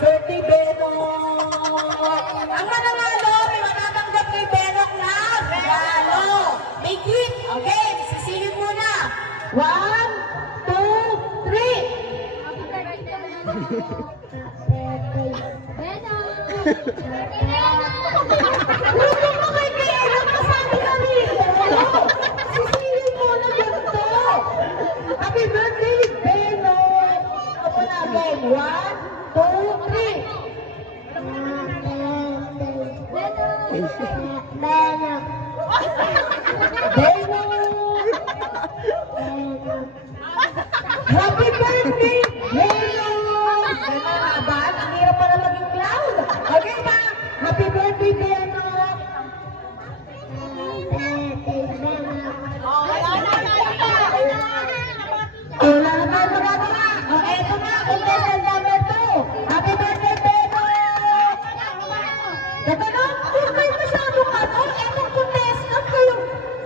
birthday, Benok! Ang mananalo, may matatanggap kay Benok na regalo. May gift. Okay, sisingin muna. 1, 2, 3. Huwag mo kay Benok, masabi kami. Sisingin muna ganito. Happy birthday, Benok! Ako na again. 1, 2, 3. Benok! Happy birthday, Benok! Kailangan, ang hirap pala maging clown. Okay ba? Happy birthday, Benok! Wala na tayo magagawa. O, eto na, contestant number 2. Happy birthday, Benok! Ito na, huwag kayo masyadong ano, etong contestant kayo.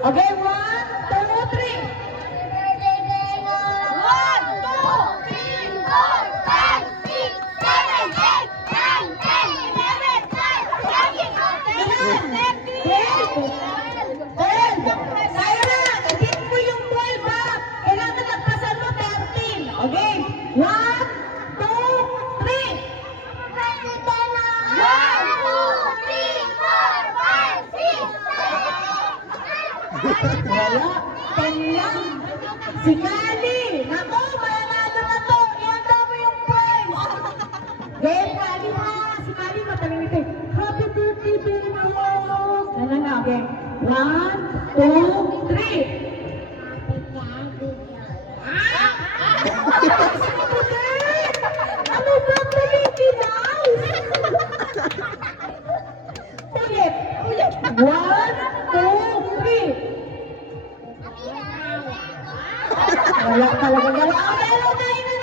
Okay, 1, 2, 3. Okay, 1, 2, 3. Wala, 10 lang. Si Kali, nako, mananalo na to. Ihanda mo yung prize. Game, Kali ha. Si Kali matalingiti. Happy birthday, Benok. Ano na, okay. 1, 2, 3. Ano ba talingiti na? Ulit. 1, 2, 3. Wala talaga gala. Pero tayo na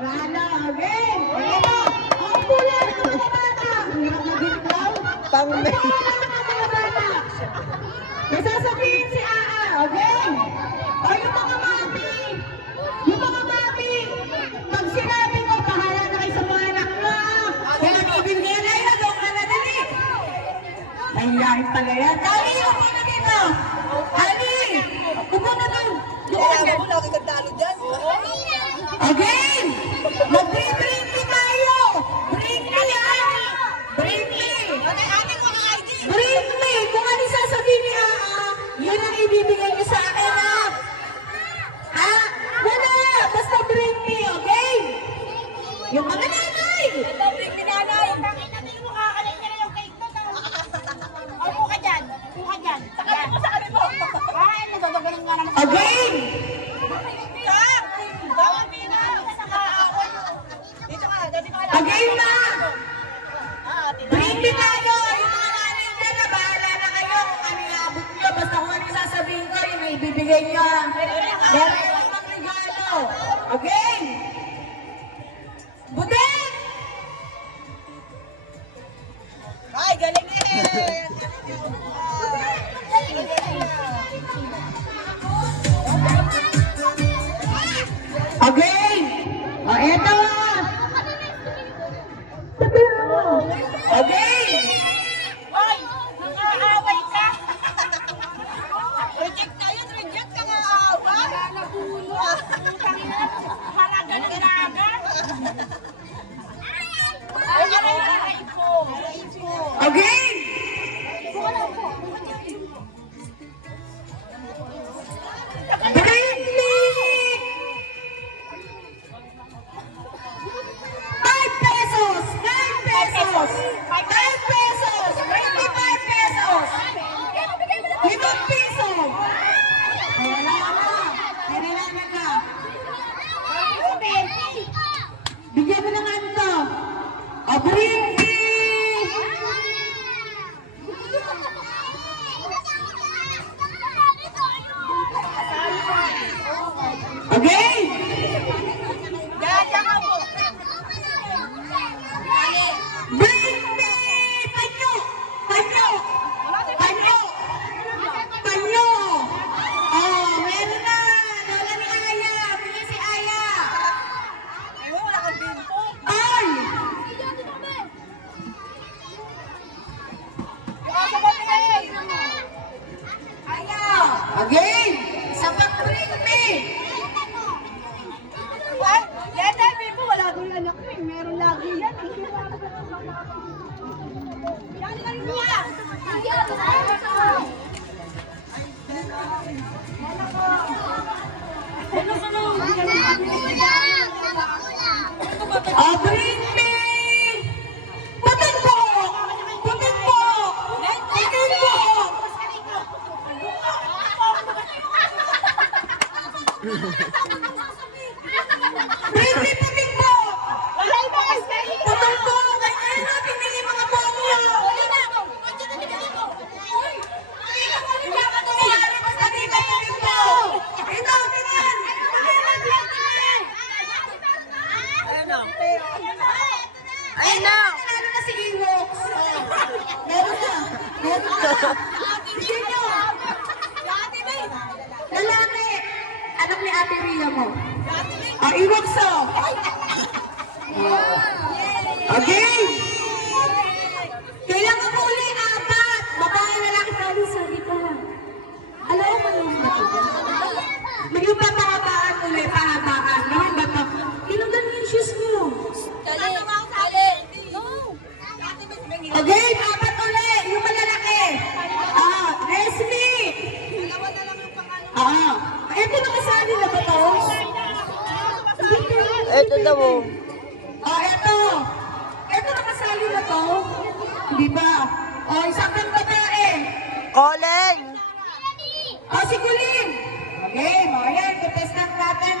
Rana, again. Ito, ang pula ng mga bata. Hirap na biglaw. Pang-may. May sasabihin si Aa, okay? O yung mga mami, pag sinabi ko, bahala na kayo sa mga anak mo. Kaya ibigyan na yun, doon ka na dali. Nangyari pala yan. Kali, upo na dito. Kali, upo na doon. Kaya mo lagi kang talo dyan. Again, mag-bring me tayo. Bring me, bring me. Bring me. Kung ano sasabihin ni Aa, yun ang ibibigay niyo sa akin, ha? Ha? Wala. Basta bring me, okay? Yung mga nanay. Bring me, nanay. Tingnan mo, kakalay niya na yung cake ko. Upo ka dyan. Yan. Sabi mo. Ay, nagagagaling nga naman. Again. Again na. Bring me tayo. Yung mga nanin dyan na bahala na kayo. Kung ano iabot nyo. Basta kung ano sasabihin ko, yun ang ibibigay nyo. Dahil ito ang regalo. Again. Budek. Ay, galing eh! Again. O, eto. Sabihin mo. Again. Hoy, nakaaway ka. Reject na yun, reject ka nga awa. Para ganun Again! Isa pang bring me! Ay, yan ay, Bibo, wala doon anak ko eh. Meron lagi yan eh. Yan, yan, yan. Bring me! Putin po! Putin po! Putin po! Bring me, putin po! Wala yung mga skali. Putin po! Kaya na, pinili mga bono! Wala na. Andiyan na bigyan ko. Uy, Ayun na! Ano na si Ewoks? Meron na! Meron na! Sige nyo! Lalaki! Anak ni Ate Ria mo? Ewoks oh! Okay! Kailangan mo uli, apat! Babae na lang. Sorry ka. Alam mo yung may yung papahabaan uli, pahabaan. Gawin ba ito? Inugan mo yung shoes mo. Okay, apat uli. Yung malalaki. Resmi. Ito nakasali na ba ito? Ito daw. Ito. Ito nakasali na to. Di ba? Isang kang babae. Colin! Si Kulin. Okay, ayan. Tutest ng natin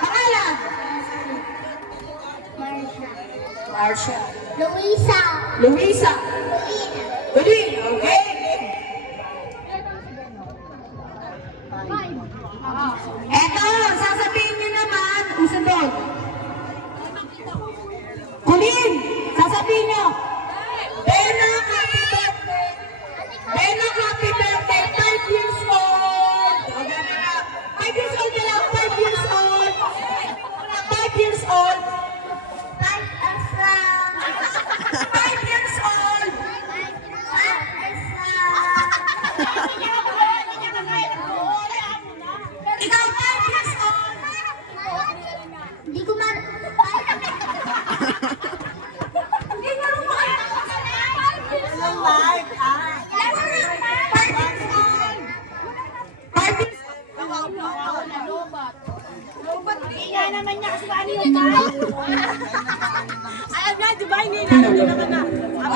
Pangalan? Marsha. Luisa. Luisa. Kulin. Okay. Eto, sasabihin niyo naman, usunod. Kulin, sasabihin niyo. Bella, happy birthday. Bella, happy birthday. 5 years old. O, gano'n na. 5 years old na lang, 5 years old. 5 years old. 5 years old. Ikaw, 5 years old. Hindi ko man... Hindi nga naman. 5 years old. 5 years old. Kaya naman niya kasi paano yung bahay. Alam na, di ba? Inilalaro niyo naman na.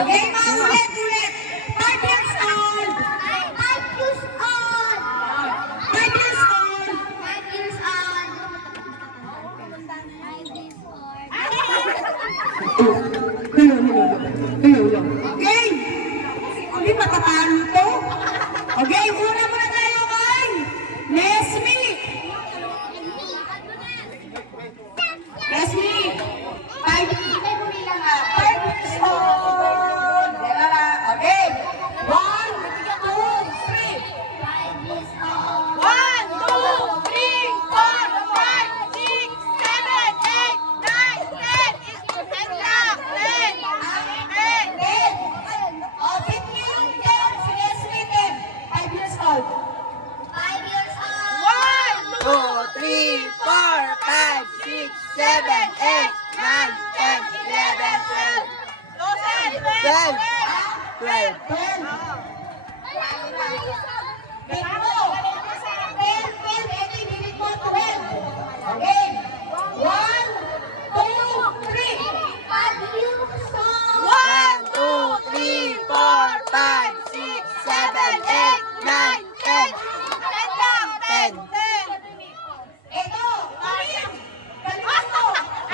Okay, ulit. 5 years old. 5 years old. 5 years old. 5 years old. 5 years old. Okay. Hindi matatalo to. Okay, una muna tayo kay Nesmi. Nesmi. 5 years old. Okay. 1, 2, 3. 1, 2, 3, 4, 5, 6, 7, 8, 9, 10. 10 lang. 10. 10. Oh, 10 years old. Si Nesmi, 10. 5 years old. 5 years old. 2, 3, 4, 5, 6, 7, 8, 9, 10, 11, 12. 12. 1, 2, 3, 4, 5, 6, 7, 8, 9, 10. 10.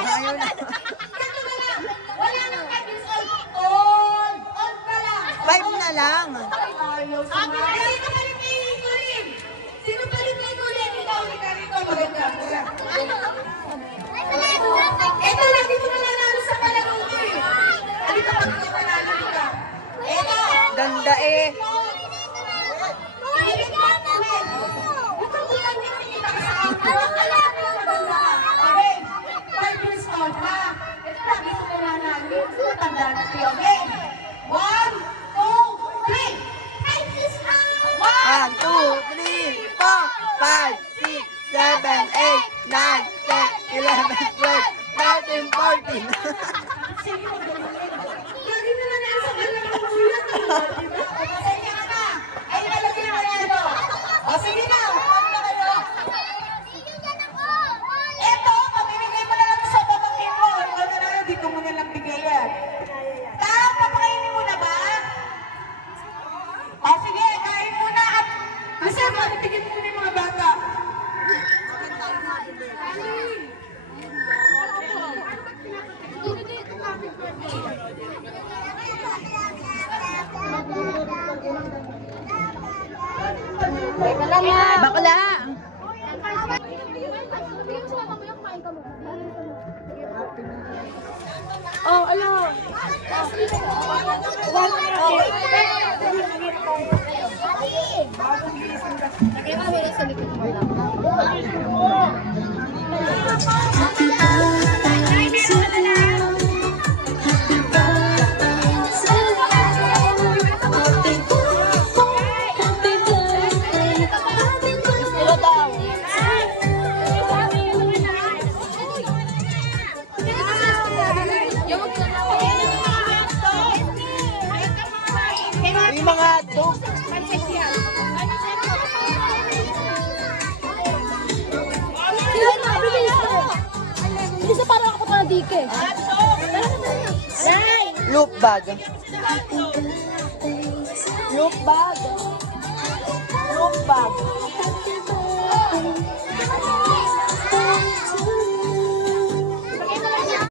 Ayaw na. 5 na lang. 11, 12, 13, 14. Lagi na lang yan sa kanilang ulat. Diba? Sige na. Ay, nalagyan mo na ito. O, sige na. Huwag na kayo. Eto, pamimigay mo na lang sa pamangkin mo. Ikaw na lang, dito mo na lang bigayan. Tao, papakainin mo na ba? O, sige, kain mo na. At, kasi, bigyan mo na yung mga bata. Bakla! Oh, ano? Yung mga hotdog. Bisa parang ako na dike. Loop bag. Look bag. Look bag.